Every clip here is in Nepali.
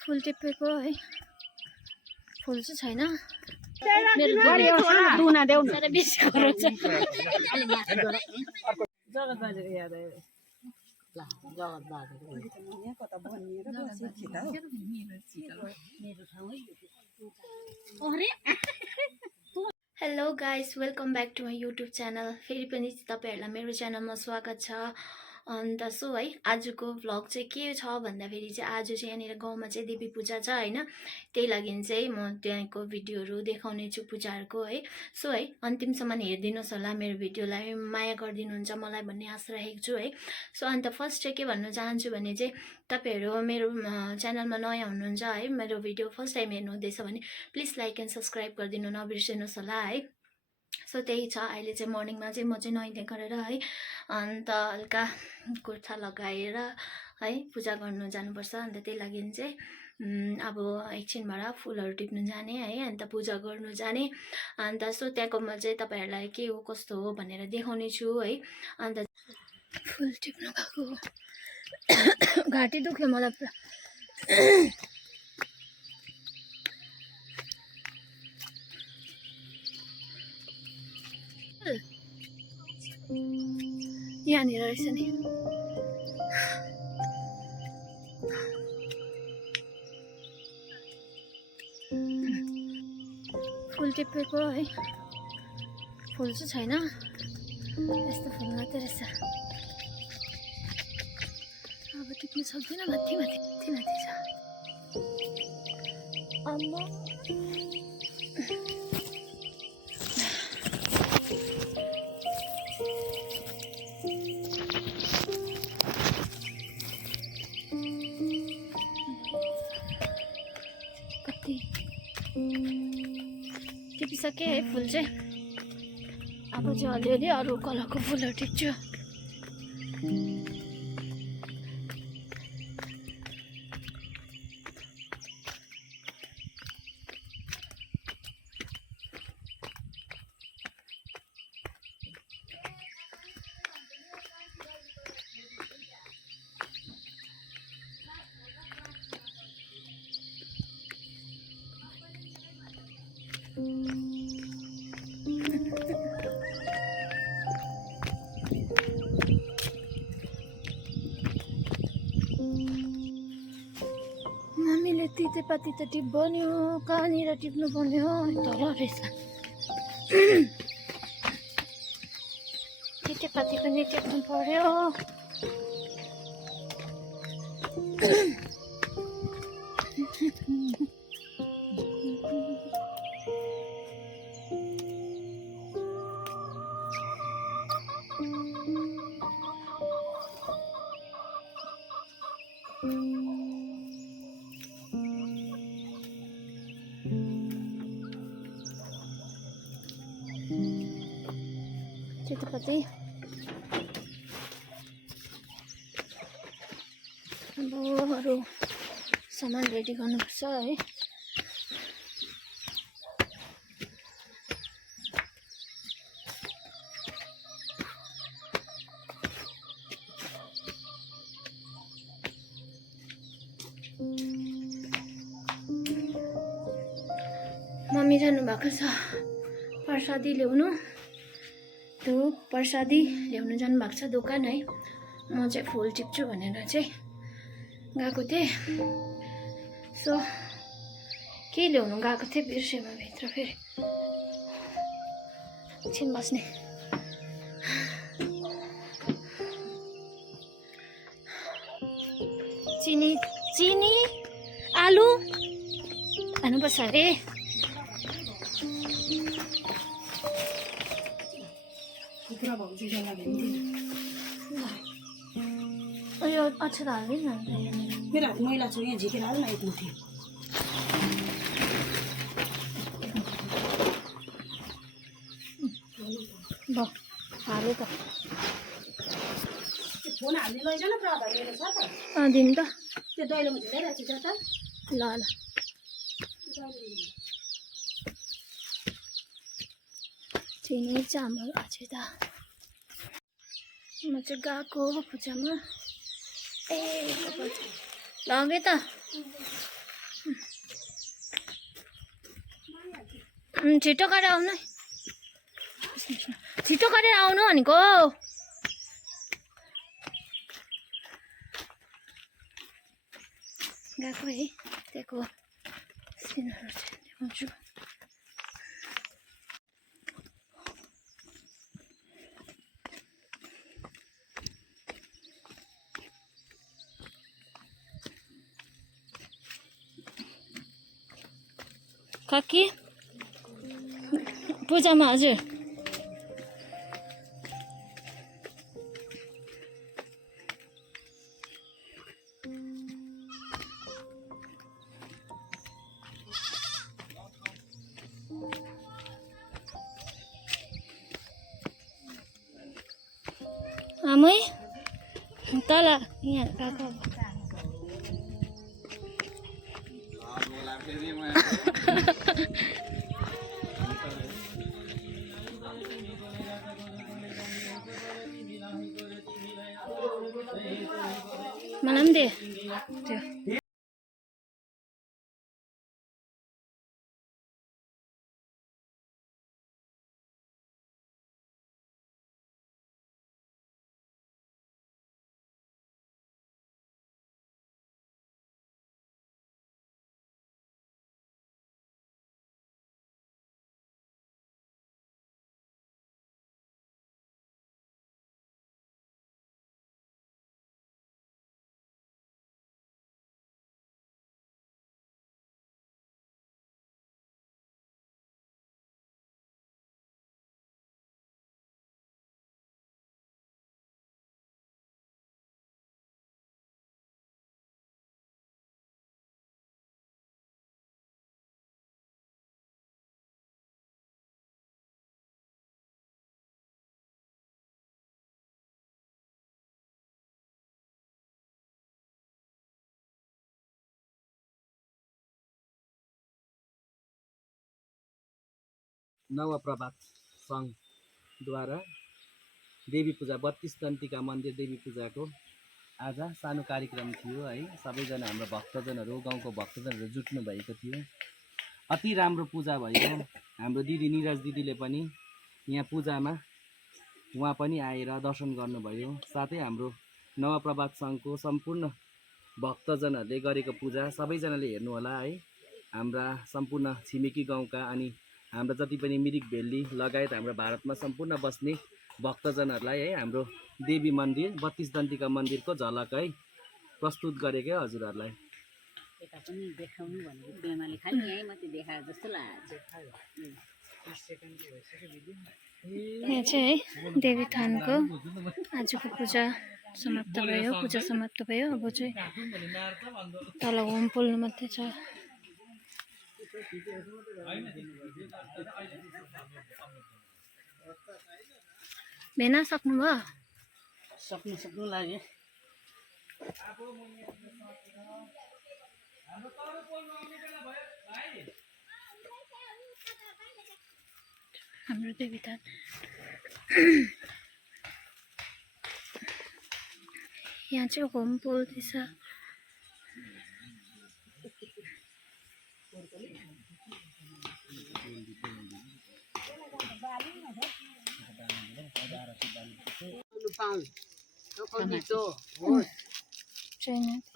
फुल टिपेको है फुल चाहिँ छैन hello guys welcome back to my YouTube channel फेरि पनि तपाईहरुलाई मेरो च्यानलमा स्वागत छ अन्त सो है आजको भ्लग चाहिँ के छ भन्दाखेरि चाहिँ आज चाहिँ यहाँनिर गाउँमा चाहिँ देवी पूजा छ हैन त्यही लागि चाहिँ म त्यहाँको भिडियोहरु देखाउने छु पूजाहरुको है सो है अन्तिमसम्म हेर्दिनुस् होला मेरो भिडियोलाई माया गर्दिनुहुन्छ मलाई भन्ने आशा राखेको छु है सो अन्त फर्स्ट चाहिँ के भन्न चाहन्छु भने चाहिँ तपाईहरु मेरो च्यानलमा नयाँ हुनुहुन्छ है मेरो भिडियो फर्स्ट टाइम हेर्नु हुँदैछ भने प्लिज लाइक एन्ड सब्स्क्राइब गरिदिनु नबिर्सिनुस् होला है सो त्यही छ अहिले चाहिँ मर्निङमा चाहिँ म चाहिँ नुहाइ धुवाइ गरेर है अन्त हल्का कुर्ता लगाएर है पूजा गर्नु जानुपर्छ अन्त त्यही लागि चाहिँ अब एकछिनबाट फुलहरु टिप्नु जाने है अन्त पूजा गर्नु जाने अन्त सो त्यहाँको म चाहिँ तपाईहरुलाई के हो कस्तो हो भनेर देखाउने छु है अन्त फुल टिप्नु गएको घाँटी दुख्यो मलाई पुरा यहाँनिर रहेछ नि फुल टिपेको है फुल चाहिँ छैन यस्तो फुल मात्रै रहेछ अब टिप्नु सक्दिनँ माथि माथि छ अम्मा टिपिसके है फुल चाहिँ अब चाहिँ अलिअलि अरू कलरको फुलहरु टिप्छु मम्मीले तितेपाती त टिप्यो कहाँनिर टिप्नु पर्ने हो तल रहेछ तितेपाती पनि टिप्नु पर्यो तितेपाती अब अरू सामान रेडी गर्नुपर्छ है मम्मी जानु भएको छ प्रसादी ल्याउनु धुप प्रसादी ल्याउनु जानु भएको छ दोकान है म चाहिँ फुल टिप्छु भनेर चाहिँ गएको थिएँ सो के ल्याउनु गएको थिएँ बिर्सेँ म भित्र फेरि एकछिन बस्ने चिनी चिनी आलु खानुपर्छ अरे यो अक्षर हाल्दैन मेरो हात मैला छ यहाँ झिकेर हाल न एक मुठी हाल्यो त फोन हाल्ने लैजान प्रभा मेरो छ त दिनु त त्यो दैलोमा झुलाइरहेको छु त ल ल चिनी चामल अझै त म चाहिँ गएको पूजामा ए लगे त छिटो गरेर आउनु छिटो गरेर आउनु भनेको गएको है त्यहाँको सिनहरू चाहिँ देखाउँछु काकी पूजामा हजुर आमै तल यहाँ गएको मलाई पनि दे त्यो नवप्रभात सङ्घद्वारा देवी पूजा 32 दन्तिका मन्दिर देवी पूजाको आज सानो कार्यक्रम थियो है। सबैजना हाम्रो भक्तजनहरू गाउँको भक्तजनहरू जुट्नु भएको थियो। अति राम्रो पूजा भयो। हाम्रो दिदी निरज दिदीले पनि यहाँ पूजामा उहाँ पनि आएर दर्शन गर्नुभयो। साथै हाम्रो नवप्रभात सङ्घको सम्पूर्ण भक्तजनहरूले गरेको पूजा सबैजनाले हेर्नु होला है। हाम्रा सम्पूर्ण छिमेकी गाउँका अनि हाम्रो जति पनि मिरिक भेल्ली लगायत हाम्रो भारतमा सम्पूर्ण बस्ने भक्तजनहरूलाई है हाम्रो देवी मन्दिर 32 दन्तिका मन्दिरको झलक है प्रस्तुत गरेकै हजुरहरूलाई। यता पनि देखाउनु भनेको बेमाले खालि यहीँ मात्रै देखाए जस्तो लाग्छ। यहाँ चाहिँ है देवी थानको आजको पूजा समाप्त भयो। पूजा समाप्त भयो। अब चाहिँ तल होम पोल्नु मात्रै छ। भेना सक्नुभयो? सक्नु लाग्यो। हाम्रो देवीथान यहाँ चाहिँ होम पोल्दैछ।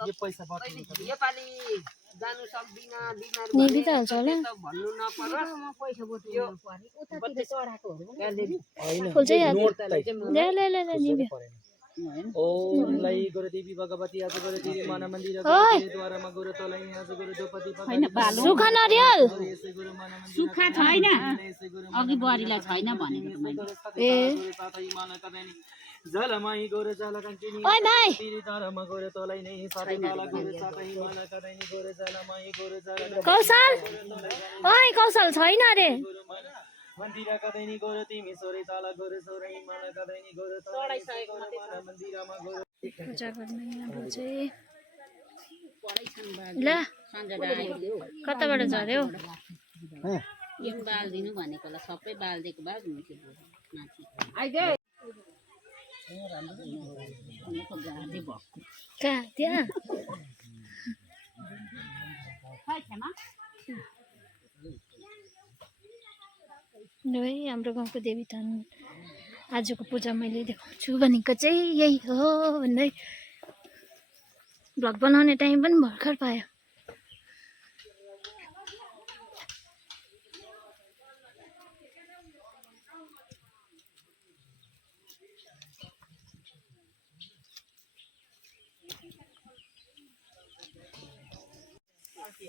यो पैसा योपालि जानु सक्दिनँ, बिमार निभिहाल्छ होला। भन्नु नपर्यो। म पैसा बोक्नु पर्ने उतातिर चढाकोहरू फुल चाहिँ ले ले ले ले निभ्यो। ओम लाई गुरु देवी भगवती आज गुरु देवी मन मन्दिर द्वारमा गुरु तलाई आज गुरु द्रौपदी सुखा नरियल सुखा छैन, अघि बुहारीलाई छैन भनेको त मैले। ए जलमाई गोरे जल कन्टिनी ओइ भाइ तिरी धर्म गोरे तलाई नै साथै काला गोरे साथै मन कदैनी गोरे जलमाई गोरे जल कौशल ओइ कौशल छैन रे मन्दिर कदैनी गोरे तिमी सोरे तल गोरे सोरे मन कदैनी गोरे तलाई सकेको मन मन्दिरमा गोरे पूजा गर्ने अब चाहिँ ल कताबाट झर्यो? एक बाल दिनु भनेको ल सबै बाल दिएको भए हुन्थ्यो माथि। कहाँ त्यहाँ है हाम्रो गाउँको देवीथान आजको पूजा मैले देखाउँछु भनेको चाहिँ यही हो भन्दै भ्लग बनाउने टाइम पनि भर्खर पायो।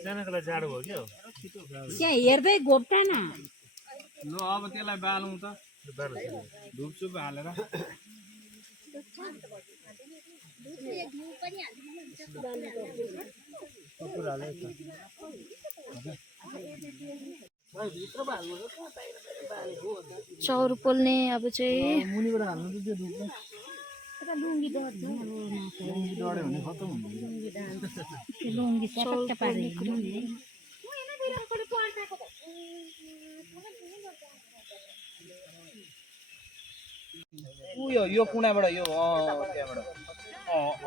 सानोकोलाई जाडो भयो क्या त्यहाँ हेर्दै घोप्टा न ल अब त्यसलाई बालौँ त धुपसुप हालेर चाउर पोल्ने अब चाहिँ मुनिबाट हाल्नु त त्यो धुप लुङ्गी डढ्यो भने खतम उयो यो कुनाबाट यो त्यहाँबाट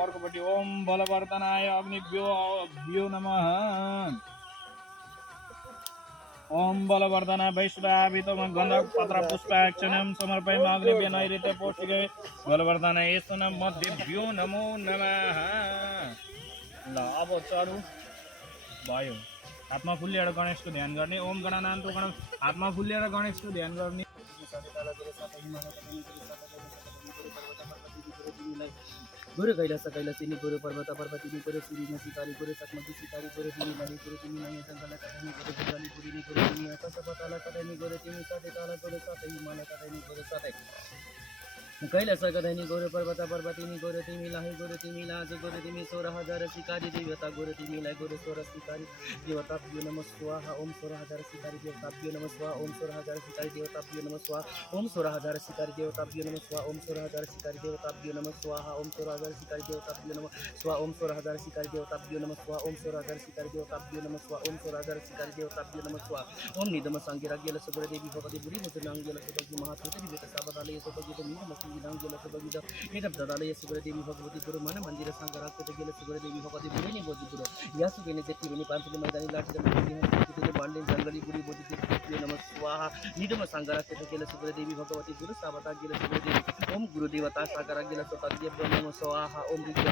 अर्कोपट्टि ओम बलवर्धनाय अग्निभ्यो नमः ओम बलवर्धना वैश्वाभितम गन्धक पत्र पुष्पाक्षणं समर्पयामि अग्निभ्यो नैऋत्य पोषिके बलवर्धना येसन मध्यभ्यो नमो नमः। ल अब चढु भयो। हातमा फुलिएर गणेशको ध्यान गर्ने। ओम गणानान्तो गण हातमा फुलिएर गणेशको ध्यान गर्ने। गुरु कैलास कैलासिनी गुरु पर्वत पर्वतिनी गुरु सिरिनी सिकारी गुरु सकमती सिकारी गुरु तिमी लली गुरु तिमी नयाँ जङ्गल कटानी गुरु जङ्गली पुरिनी गुरु तिमी आकाश पताल कटानी गुरु तिमी साथै ताल गुरु साथै हिमाल कटानी गुरु साथै कैलास कटानी गुरु पर्वत पर्वतिनी गुरु तिमी लाही गुरु तिमी लाज गुरु तिमी 16,000 सिकारी देवता गुरु तिमीलाई गुरु 16 सिकारी देवताभ्यो नमः स्वाहा ओम 16,000 सिकारी देवताभ्यो नमः स्वाहा ओम 16,000 सिकारी देवताभ्यो नमः स्वाहा ओम 16,000 सिकारी देवताभ्यो नमः स्वाहा ओम 16,000 सिकारी देवताभ्यो नमः स्वाहा ओम 16,000 सिकारी देवताभ्यो नमः स्वाहा ओम 16,000 सिकारी देवताभ्यो नमः स्वाहा ओम 16,000 सिकारी देवताभ्यो नमः स्वाहा ओम 16,000 सिकारी देवताभ्यो नमः स्वाहा ओम निदम सांगिराग्यल सुगुर देवी भगवती बुरी मुद्रांगल सुगुर महात्मति विवेक साबतालय सुगुर निदम सांगिराग्यल सुगुर निदम ददालय सुगुर देवी भगवती गुरु मन मन्दिर सांगराग्यत गेल सुगुर देवी भगवती बुरी नि बोजी गुरु यासु केने जेति नि पांचले मैदानी लाठी दम नि बांडे जंगली बुरी बोजी देवी नमः स्वाहा निदम सांगराग्यत गेल सुगुर देवी भगवती गुरु साबता गेल सुगुर देवी ओम गुरु देवता सांगराग्यल सोताग्य नमः स्वाहा ओम विद्या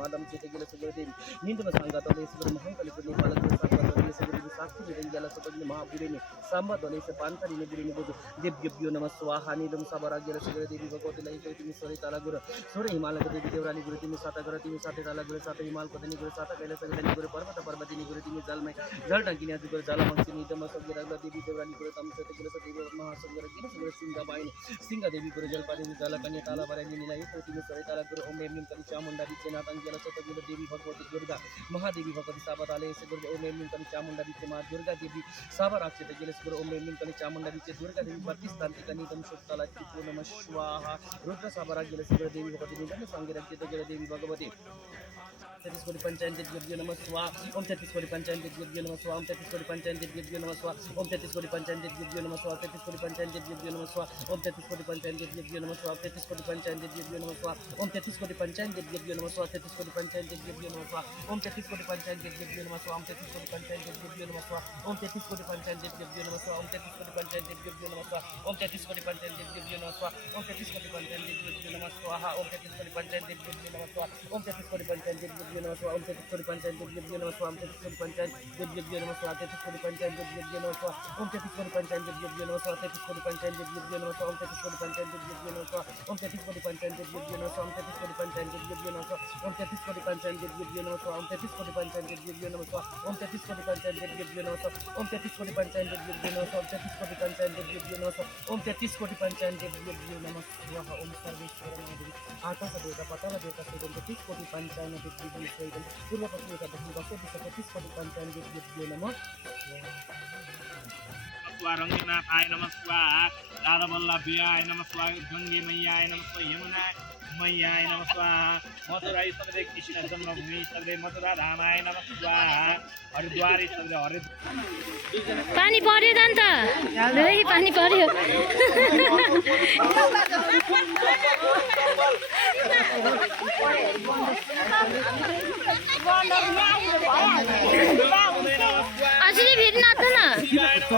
मादम चित गेल सुगुर देवी निदम सांगतले सुगुर महाकाली पुण्य बालक सांगतले सुगुर साक्षी देंगल सोताग्य महापुरी ने सांबतले से पांचरी ने बुरी ने बोजी देव्यो नमः स्वाहा निदम साबराग्यल सुगुर देवी भगवती लाई तिमी सोरे ताला गुरु सोरे हिमालय देवी देवरानी गुरु तिमी साता गुरु तिमी साते ताला गुरु साते हिमाल कदनी गुरु साता कैलास गदनी गुरु पर्वत पर्वतिनी गुरु तिमी जलमय जल टंकिनी आदि गुरु जल मंसी निदम सगरा देवी देवरानी गुरु तम सते गुरु सते महासंगर गिर गुरु सिंगा बाईनी सिंगा देवी गुरु जलपानी जल कन्या ताला भरनी नीलाई तिमी सोरे ताला गुरु ओम एम कनि चामुंडा विचनाथ अंजल सते गुरु देवी भगवती दुर्गा महादेवी भगवती साबताले से गुरु ओम एम कनि चामुंडा विच मां दुर्गा देवी साबराक्षित गेल गुरु ओम एम कनि चामुंडा विच दुर्गा देवी 32 तांत्रिक निदम सुतला चित्तो नमः स्वाहा रुद्र साबराग्यल सुगुर देवी भगवती निदम सांगिराग्यत गेल देवी भगवती 33 कोटि पंचायत देव्यो नमः स्वाहा ओम 33 कोटि पंचायत देव्यो नमः स्वाहा ओम 33 कोटि पंचायत देव्यो नमः स्वाहा ओम 33 कोटि पंचायत देव्यो नमः स्वाहा 33 कोटि पंचायत देव्यो नमः स्वाहा ओम 33 कोटि पंचायत देव्यो नमः स्वाहा 33 कोटि पंचायत देव्यो नमः स्वाहा ओम 33 कोटि पंचायत देव्यो नमः स्वाहा 33 कोटि पंचायत देव्यो नमः स्वाहा ओम 33 कोटि पंचायत देव्यो नमः स्वाहा ओम 33 कोटि पंचायत देव्यो नमः स्वाहा ओम 33 कोटि पंचायत देव्यो नमः स्वाहा ओम 33 कोटि पंचायत देव्यो नमः स्वाहा ओम 33 कोटि पंचायत देव्यो नमः स्वाहा ओम 33 कोटि पंचायत देव्यो नमः स्वाहा ओम 33 कोटि पंचायत देव्यो नमः स्वाहा ओम 33 कोटि पंचायत देव्यो नमः स्वाहा ओम 33 कोटि पंचायत देव्यो नमः स्वाहा ओम 33 कोटि पंचायत देव्यो नमः स्वाहा 33 कोटि पंचायत देव्यो नमः स्वाहा ओम 33 कोटि पंचायत देव्यो नमः स्वाहा 33 कोटि पंचायत देव्यो नमः स्वाहा ओम 33 कोटि पंचायत देव्यो नमः स्वाहा ओम 33 कोटि पंचायत देव्यो नमः स्वाहा ओम 33 कोटि पंचायत देव्यो नमः स्वाहा ओम 33 कोटि पंचायत देव्यो नमः स्वाहा ओम 33 कोटि पंचायत देव्यो नमः स्वाहा ओम 33 कोटि पंचायत देव्यो नमः स्वाहा ओम 33 कोटि पंचायत देव्यो नमः स्वाहा ओम 33 कोटि पंचायत देव्यो नमः स्वाहा ओम 33 कोटि पंचायत देव्यो नमः स्वाहा ओम सर्वेश्वर देवी आकाश देवता पताल देवता सुगंध 33 कोटि पंचायत देव्यो सहित पूर्व पश्चिम का दक्षिण पश्चिम दिशा 33 कोटि पंचायत देव्यो नमः स्वाहा रंगनाथाय नमः स्वाहा राधावल्लभाय नमः स्वाहा गंगे मैयाय नमः स्वाहा यमुना मैयाय नमः स्वाहा मथुरा सगरे कृष्ण जन्मभूमि सगरे मथुरा धामाय नमः स्वाहा हरिद्वार सगरे हरिद्वार पानी पर्यो त अन्त है पानी पर्यो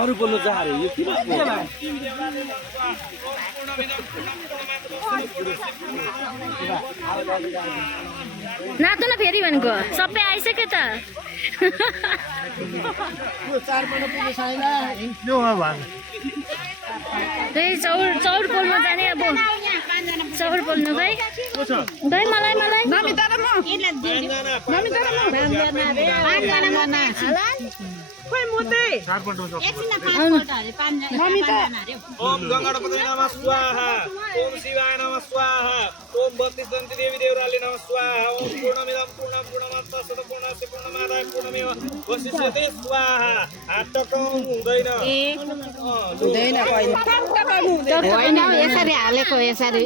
अरू बोल्नु जा अरे यो किन नाच्नु न फेरि भनेको सबै आइसक्यो त त्यही चौर पोल्नु जाने अब चौर पोल्नु गई गई मलाई ओम गङ्गणपति नमः स्वाहा ओम शिवाय नमः स्वाहा ओम बत्तीसन्ती देवी देवराले नमः स्वाहा ओम पूर्णमिदं पूर्णं पूर्णमस्तु पूर्णस्य पूर्णमादाय पूर्णमेव वसिष्यते स्वाहा हात टकाउनु हुँदैन यसरी हालेको यसरी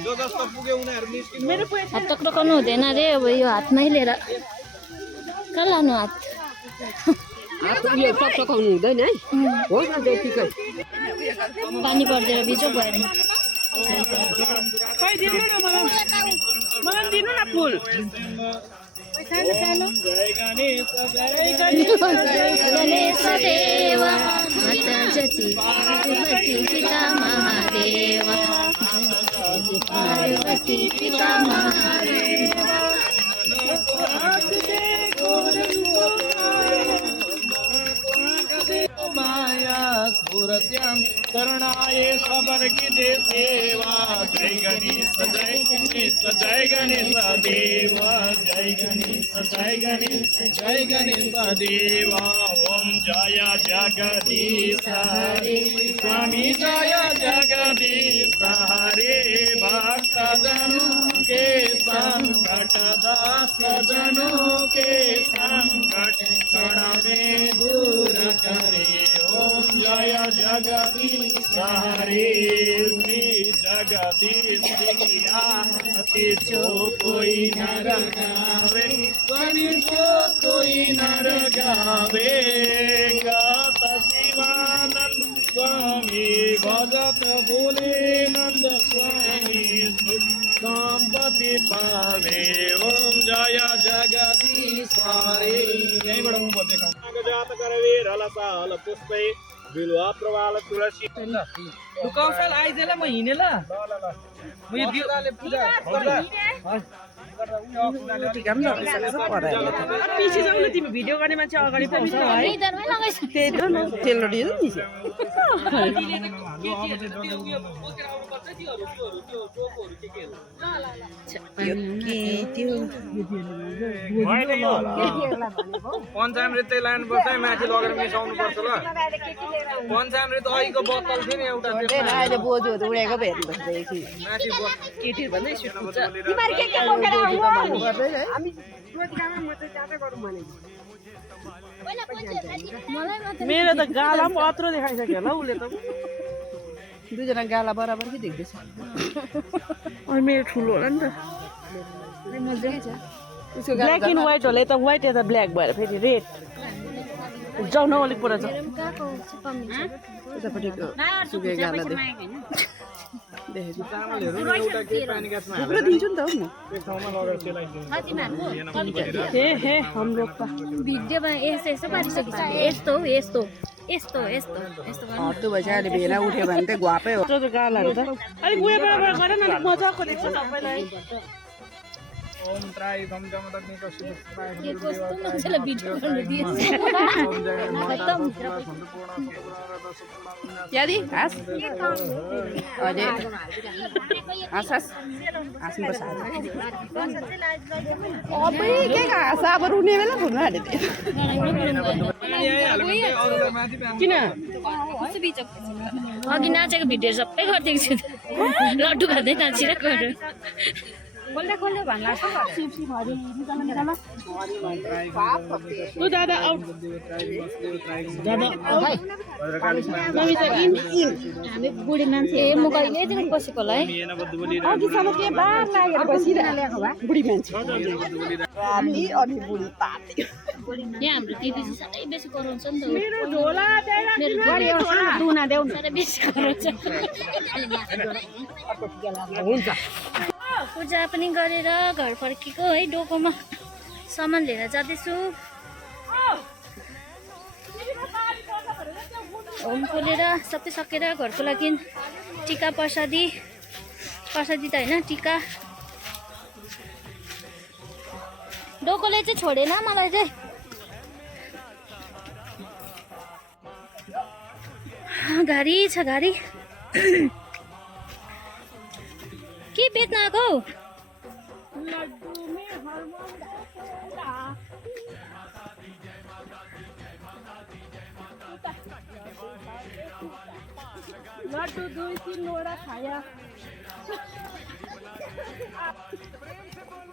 जो जस्तो पुग्यो उनीहरू निस्किनु हात टक्राउनु हुँदैन रे अब यो हातमै लिएर कहाँ लानु हात पानी परिदिएर बिजोक भयो नि गणेश देव माता जति पार्वती पिता महादेव पार्वती पिता महादेव माया घोरत्यां करणाय सबर की दे सेवा जय गणेश जय गणेश देव जय गणेश देवा ओम जय जगदीश हरे स्वामी जय जगदीश हरे भक्त जनों के संकट दास जनों के संकट क्षण में दूर करे ओम जय जगदीश हरे श्री जगदीश की आरती जो कोई नर गावे स्वामी जो कोई नर गावे गात शिवानंद स्वामी भगत भोले नंद स्वामी सुख संपत्ति पावे ओम जय जगदीश हरे यहीँबाट म देखाउँ जात करवे रलसा हल पुष्पै बिलवा प्रवाल तुलसी तू कौशल आइज ल म हिँडे ल म यो दिउराले पूजा पछि जाउँ न तिमी भिडियो गर्ने मान्छे अगाडि पाउँछ है त्यही त सेलरोटी नि पञ्चामृत लानु पर्छ माथि लगेर मिसाउनु पर्छ ल पञ्चामृत अहिलेको बोतल थियो नि एउटा अहिले बोजूहरू उडेको पो हेर्नुपर्छ माथि केटीहरू भन्दै मेरो त गाला पनि अत्रो देखाइसक्यो होला उसले त दुईजना गाला बराबर कि देख्दैछ अनि मेरो ठुलो होला नि त ब्ल्याक एन्ड व्हाइट होला यता व्हाइट यता ब्ल्याक भएर फेरि रेड जाउँ न अलिक पर जाउँ यतापट्टिको सुके गाला दिन्छु नि त हौ हे हाम्रो भिडियोमा यस्तो पारिसकेको यस्तो यस्तो यस्तो यस्तो यस्तो हट्टु भएछ अहिले भेना उठ्यो भने त घुवापै हो गालाहरू त अलिक उयो बराबर गर न अलिक मजाको देख्छ सबैलाई ओम त्राई धम धम दग्नि कष्ट के कस्तो मान्छेलाई भिडियो गर्नु दिएछ खतम यादी हाँस अझै हाँस हाँस्नुपर्छ अबै के हाँस अब रुने बेला फुल्नु आँट्यो किन अघि नाचेको भिडियो सबै गरिदिएको छु लड्डु खाँदै नाचिरहेको दादा आउट बुढी मान्छे ए म कहिलेदेखि बसेको होला है अघिसम्म के बार लागेर बसिरहेको भए बुढी मान्छे रानी अनि बुढी पार्टी यहाँ हाम्रो टिभी चाहिँ साह्रै बेसी कराउँछ नि त मेरो झोला मेरो दुना देऊ न साह्रै बेसी कराउँछ हुन्छ पूजा पनि गरेर घर फर्केको है डोकोमा सामान लिएर जाँदैछु होम खोलेर सबै सकेर घरको लागि टिका प्रसादी त होइन टिका डोकोले चाहिँ छोडेन मलाई चाहिँ घारी छ घारी के बेच्न आएको हौ? लड्डु 2-3 वटा खाया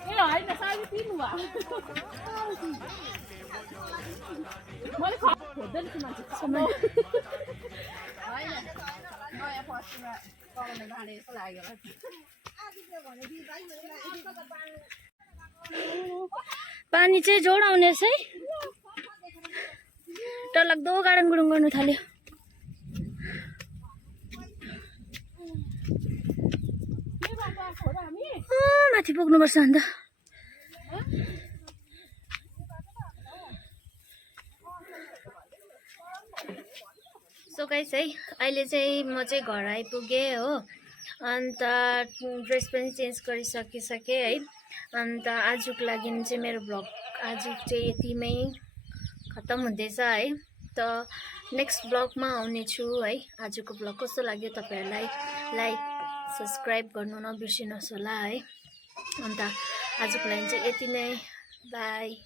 ए होइन 3.5 वा मैले खोज्दै छु मान्छे पानी चाहिँ जोड आउने रहेछ है डरलाग्दो गाडाङ गुडुङ गर्नु थाल्यो माथि पुग्नुपर्छ अन्त सो गाइस है अहिले चाहिँ म चाहिँ घर आइपुगेँ हो अन्त ड्रेस पनि चेन्ज गरिसकिसकेँ है अन्त आजको लागि चाहिँ मेरो भ्लग आज चाहिँ यतिमै खत्तम हुँदैछ है त नेक्स्ट भ्लगमा आउने छु है आजको भ्लग कस्तो लाग्यो तपाईहरुलाई लाइक सब्स्क्राइब गर्नु नबिर्सिनुहोस् होला है अन्त आजको लागि चाहिँ यति नै बाई